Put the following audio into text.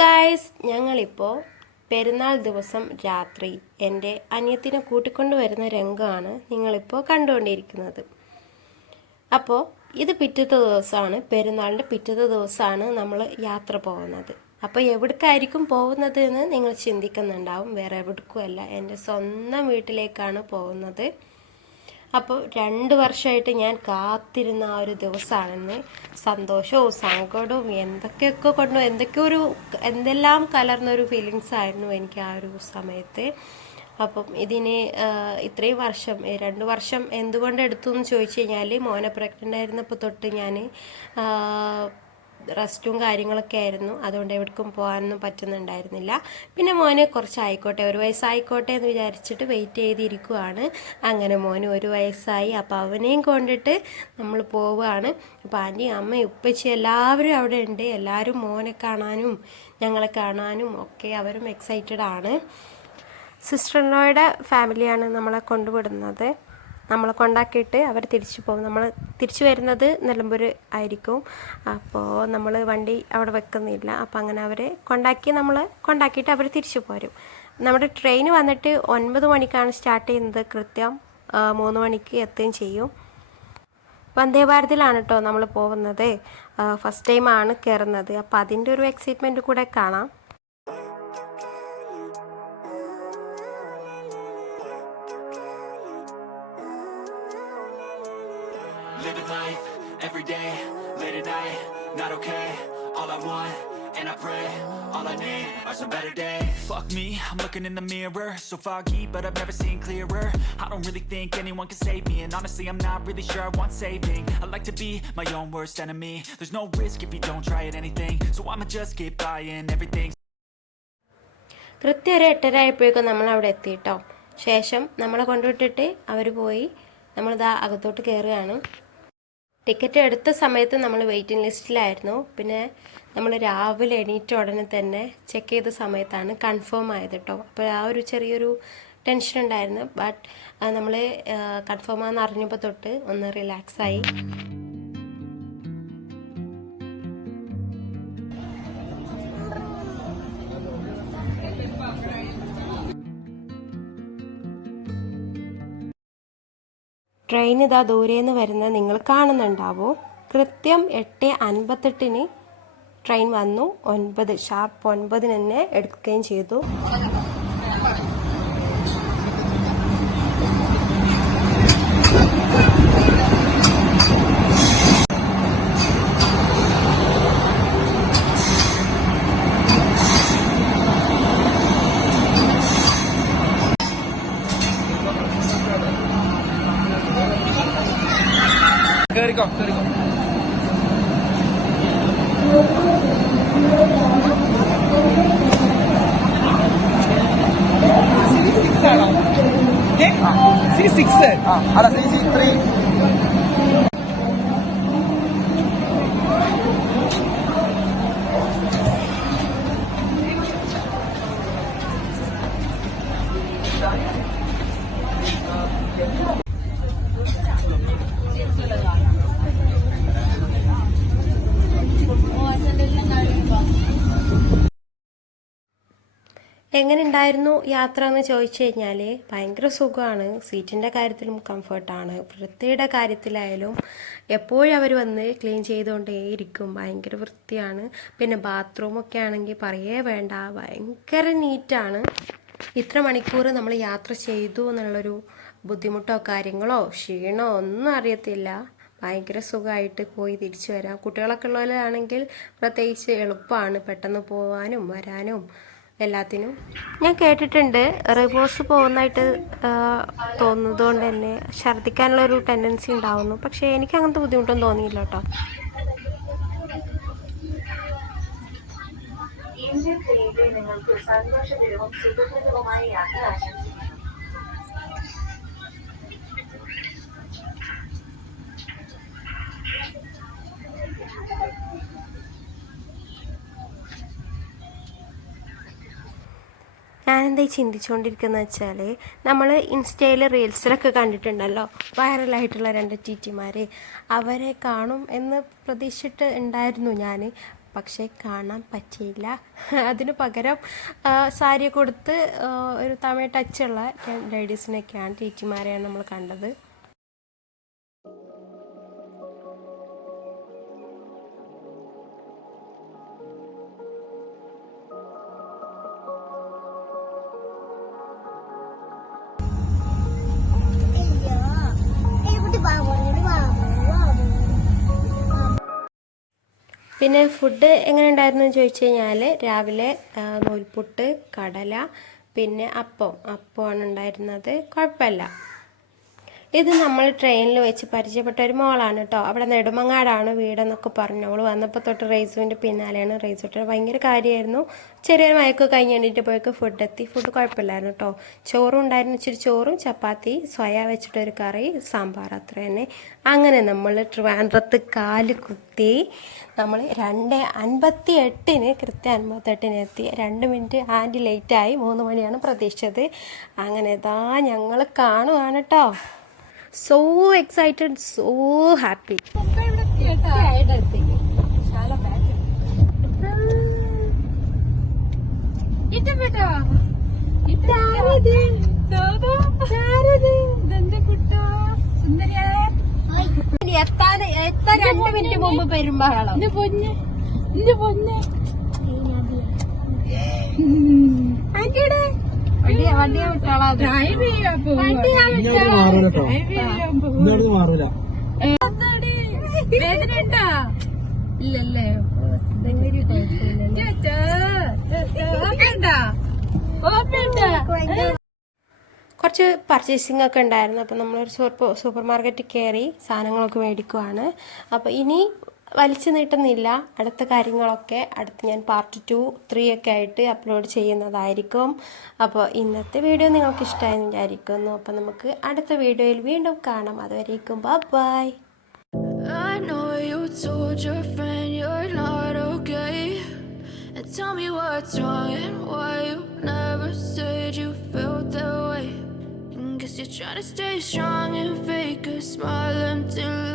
Guys ഞങ്ങളിപ്പോൾ പെരുന്നാൾ ദിവസം രാത്രി എന്റെ അനിയത്തിനെ കൂട്ടിക്കൊണ്ട് വരുന്ന രംഗമാണ് നിങ്ങളിപ്പോൾ കണ്ടുകൊണ്ടിരിക്കുന്നത്. അപ്പോൾ ഇത് പിറ്റത്തെ ദിവസമാണ് പെരുന്നാളിന്റെ പിറ്റത്തെ ദിവസമാണ് നമ്മൾ യാത്ര പോകുന്നത്. അപ്പോൾ എവിടേക്കായിരിക്കും പോകുന്നത് എന്ന് നിങ്ങൾ ചിന്തിക്കുന്നുണ്ടാവും. വേറെ എവിടേക്കുമല്ല എന്റെ സ്വന്തം വീട്ടിലേക്കാണ് പോകുന്നത്. അപ്പോൾ രണ്ട് വർഷമായിട്ട് ഞാൻ കാത്തിരുന്ന ആ ഒരു ദിവസമാണെന്ന് സന്തോഷവും സങ്കടവും എന്തൊക്കെയൊക്കെ കൊണ്ടു എന്തൊക്കെയോ ഒരു എന്തെല്ലാം കലർന്നൊരു ഫീലിങ്സ് ആയിരുന്നു എനിക്ക് ആ ഒരു സമയത്ത്. അപ്പം ഇതിന് ഇത്രയും വർഷം രണ്ട് വർഷം എന്തുകൊണ്ട് എടുത്തു എന്ന് ചോദിച്ചു കഴിഞ്ഞാൽ മോനെ പ്രഗ്നന്റ് ആയിരുന്നപ്പോൾ തൊട്ട് ഞാൻ റെസ്റ്റും കാര്യങ്ങളൊക്കെ ആയിരുന്നു. അതുകൊണ്ട് എവിടേക്കും പോകാനൊന്നും പറ്റുന്നുണ്ടായിരുന്നില്ല. പിന്നെ മോനെ കുറച്ച് ആയിക്കോട്ടെ ഒരു വയസ്സായിക്കോട്ടെ എന്ന് വിചാരിച്ചിട്ട് വെയിറ്റ് ചെയ്തിരിക്കുവാണ്. അങ്ങനെ മോന് ഒരു വയസ്സായി. അപ്പോൾ അവനെയും കൊണ്ടിട്ട് നമ്മൾ പോവുകയാണ്. അപ്പോൾ ആന്റിയും അമ്മയും ഉപ്പച്ചി എല്ലാവരും അവിടെ ഉണ്ട്. എല്ലാവരും മോനെ കാണാനും ഞങ്ങളെ കാണാനും ഒക്കെ അവരും എക്സൈറ്റഡ് ആണ്. സിസ്റ്റർ സിസ്റ്ററിനോയുടെ ഫാമിലിയാണ് നമ്മളെ കൊണ്ടുവിടുന്നത്. നമ്മളെ കൊണ്ടാക്കിയിട്ട് അവർ തിരിച്ചു പോകും. നമ്മൾ തിരിച്ചു വരുന്നത് നിലമ്പൂർ ആയിരിക്കും. അപ്പോൾ നമ്മൾ വണ്ടി അവിടെ വെക്കുന്നില്ല. അപ്പോൾ അങ്ങനെ അവരെ കൊണ്ടാക്കി നമ്മൾ കൊണ്ടാക്കിയിട്ട് അവർ തിരിച്ചു പോരും. നമ്മുടെ ട്രെയിൻ വന്നിട്ട് ഒൻപത് മണിക്കാണ് സ്റ്റാർട്ട് ചെയ്യുന്നത്. കൃത്യം മൂന്ന് മണിക്ക് എത്തുകയും ചെയ്യും. വന്ദേ ഭാരതിലാണ് കേട്ടോ നമ്മൾ പോകുന്നത്. ഫസ്റ്റ് ടൈമാണ് കയറുന്നത് അപ്പോൾ അതിന്റെ ഒരു എക്സൈറ്റ്മെന്റ് കൂടെ കാണാം. Living life, every day, late at night, not okay All I want, and I pray, all I need are some better days Fuck me, I'm looking in the mirror So foggy, but I've never seen clearer I don't really think anyone can save me And honestly, I'm not really sure I want saving I like to be my own worst enemy There's no risk if you don't try at anything So I'ma just keep buying everything കൃത്യം ഒരു എട്ടര ആയപ്പോഴേക്കും നമ്മൾ അവിടെ എത്തി കേട്ടോ ശേഷം നമ്മളെ കൊണ്ടുവിട്ടിട്ട് അവർ പോയി നമ്മളിതാ അകത്തോട്ട് കയറുകയാണ് ടിക്കറ്റ് എടുത്ത സമയത്ത് നമ്മൾ വെയിറ്റിംഗ് ലിസ്റ്റിലായിരുന്നു പിന്നെ നമ്മൾ രാവിലെ എണീറ്റ ഉടനെ തന്നെ ചെക്ക് ചെയ്ത സമയത്താണ് കൺഫേം ആയത് കേട്ടോ അപ്പോൾ ആ ഒരു ചെറിയൊരു ടെൻഷൻ ഉണ്ടായിരുന്നു. ബട്ട് നമ്മൾ കൺഫേം ആണെന്ന് അറിഞ്ഞപ്പോൾ തൊട്ട് ഒന്ന് റിലാക്സ് ട്രെയിൻ ഇതാ ദൂരേന്ന് വരുന്നത് നിങ്ങൾ കാണുന്നുണ്ടാവോ? കൃത്യം എട്ട് അൻപത്തെട്ടിന് ട്രെയിൻ വന്നു. ഒൻപത് ഷാർപ്പ് ഒൻപതിന് തന്നെ എടുക്കുകയും ചെയ്തു. a las എങ്ങനെ ഉണ്ടായിരുന്നു യാത്ര എന്ന് ചോദിച്ചു കഴിഞ്ഞാൽ ഭയങ്കര സുഖമാണ് സീറ്റിന്റെ കാര്യത്തിലും കംഫർട്ടാണ് വൃത്തിയുടെ കാര്യത്തിലായാലും എപ്പോഴും അവർ വന്ന് ക്ലീൻ ചെയ്തുകൊണ്ടേയിരിക്കും ഭയങ്കര വൃത്തിയാണ്. പിന്നെ ബാത്റൂമൊക്കെ ആണെങ്കിൽ പറയേ വേണ്ട. ഭയങ്കര നീറ്റാണ്. ഇത്ര മണിക്കൂർ നമ്മൾ യാത്ര ചെയ്തു എന്നുള്ളൊരു ബുദ്ധിമുട്ടോ കാര്യങ്ങളോ ക്ഷീണോ ഒന്നും അറിയത്തില്ല. ഭയങ്കര സുഖമായിട്ട് പോയി തിരിച്ചു വരാം. കുട്ടികളൊക്കെ ഉള്ളവരാണെങ്കിൽ പ്രത്യേകിച്ച് എളുപ്പമാണ് പെട്ടെന്ന് പോകാനും വരാനും. എല്ലാത്തിനും. ഞാൻ കേട്ടിട്ടുണ്ട് റിവേഴ്സ് പോകുന്നതായിട്ട് തോന്നുന്നത് കൊണ്ട് തന്നെ ഛർദ്ദിക്കാനുള്ള ഒരു ടെൻഡൻസി ഉണ്ടാവുന്നു. പക്ഷേ എനിക്ക് അങ്ങനത്തെ ബുദ്ധിമുട്ടൊന്നും തോന്നിയില്ല കേട്ടോ. നിങ്ങൾക്ക് സന്തോഷകരവും സുഖപ്രദവുമായ യാത്ര ആശംസിക്കുന്നു ഞാനെന്താ ചിന്തിച്ചുകൊണ്ടിരിക്കുന്നത് വെച്ചാൽ നമ്മൾ ഇൻസ്റ്റയിൽ റീൽസിലൊക്കെ കണ്ടിട്ടുണ്ടല്ലോ വൈറലായിട്ടുള്ള രണ്ട് ടീറ്റിമാർ അവരെ കാണും എന്ന് പ്രതീക്ഷിച്ചിട്ട് ഉണ്ടായിരുന്നു ഞാൻ പക്ഷേ കാണാൻ പറ്റിയില്ല. അതിന് പകരം സാരി കൊടുത്ത് ഒരു തമിഴ് ടച്ചുള്ള ലേഡീസിനൊക്കെയാണ് ടീച്ചിമാരെയാണ് നമ്മൾ കണ്ടത്. പിന്നെ ഫുഡ് എങ്ങനെ ഉണ്ടായിരുന്നു എന്ന് ചോദിച്ചു കഴിഞ്ഞാൽ രാവിലെ നൂൽപുട്ട് കടല പിന്നെ അപ്പം. അപ്പമാണ് ഉണ്ടായിരുന്നത്. കുഴപ്പമില്ല. ഇത് നമ്മൾ ട്രെയിനിൽ വെച്ച് പരിചയപ്പെട്ട ഒരു മോളാണ് കേട്ടോ അവിടെ നെടുമങ്ങാടാണ് വീടെന്നൊക്കെ പറഞ്ഞു. അവൾ വന്നപ്പോൾ തൊട്ട് റേസുവിന്റെ പിന്നാലെയാണ് റൈസുവിന്റെ ഭയങ്കര കാര്യമായിരുന്നു ചെറിയൊരു മയക്ക് കഴിഞ്ഞ് എണീറ്റ് പോയക്ക് ഫുഡ് എത്തി. ഫുഡ് കുഴപ്പമില്ലായിരുന്നു കേട്ടോ ചോറും ഉണ്ടായിരുന്നു. ഇച്ചിരി ചോറും ചപ്പാത്തി സോയ വെച്ചിട്ടൊരു കറി സാമ്പാർ അത്ര തന്നെ. അങ്ങനെ നമ്മൾ ട്രിവാൻഡ്രത്ത് കാൽ കുത്തി നമ്മൾ രണ്ട് അൻപത്തി എട്ടിന് കൃത്യം അൻപത്തെട്ടിന് എത്തി. രണ്ട് മിനിറ്റ് ആന്റി ലേറ്റായി മൂന്ന് മണിയാണ് പ്രതീക്ഷിച്ചത്. അങ്ങനെ ഇതാ ഞങ്ങൾ കാണുവാണ് കേട്ടോ സോ എക്സൈറ്റഡ് സോ ഹാപ്പി എത്താൻ എത്താൻ രണ്ട് മിനിറ്റ് മുമ്പ് മാറൂലട്ടോ ഇന്നോട് മാറൂല ഇല്ലല്ലേ. കുറച്ച് പർച്ചേസിംഗ് ഒക്കെ ഉണ്ടായിരുന്നു. അപ്പോൾ നമ്മളൊരു സൂപ്പർ സൂപ്പർ മാർക്കറ്റിൽ കയറി സാധനങ്ങളൊക്കെ മേടിക്കുവാണ്. അപ്പോൾ ഇനി വലിച്ചു നീട്ടുന്നില്ല. അടുത്ത കാര്യങ്ങളൊക്കെ അടുത്ത് ഞാൻ പാർട്ട് ടു ത്രീ ഒക്കെ ആയിട്ട് അപ്ലോഡ് ചെയ്യുന്നതായിരിക്കും. അപ്പോൾ ഇന്നത്തെ വീഡിയോ നിങ്ങൾക്ക് ഇഷ്ടമായി വിചാരിക്കുന്നു. അപ്പോൾ നമുക്ക് അടുത്ത വീഡിയോയിൽ വീണ്ടും കാണാം. അതുവരേക്കും bye Tell me what's wrong and why you never said you felt that way. Guess you're trying to stay strong and fake a smile until I.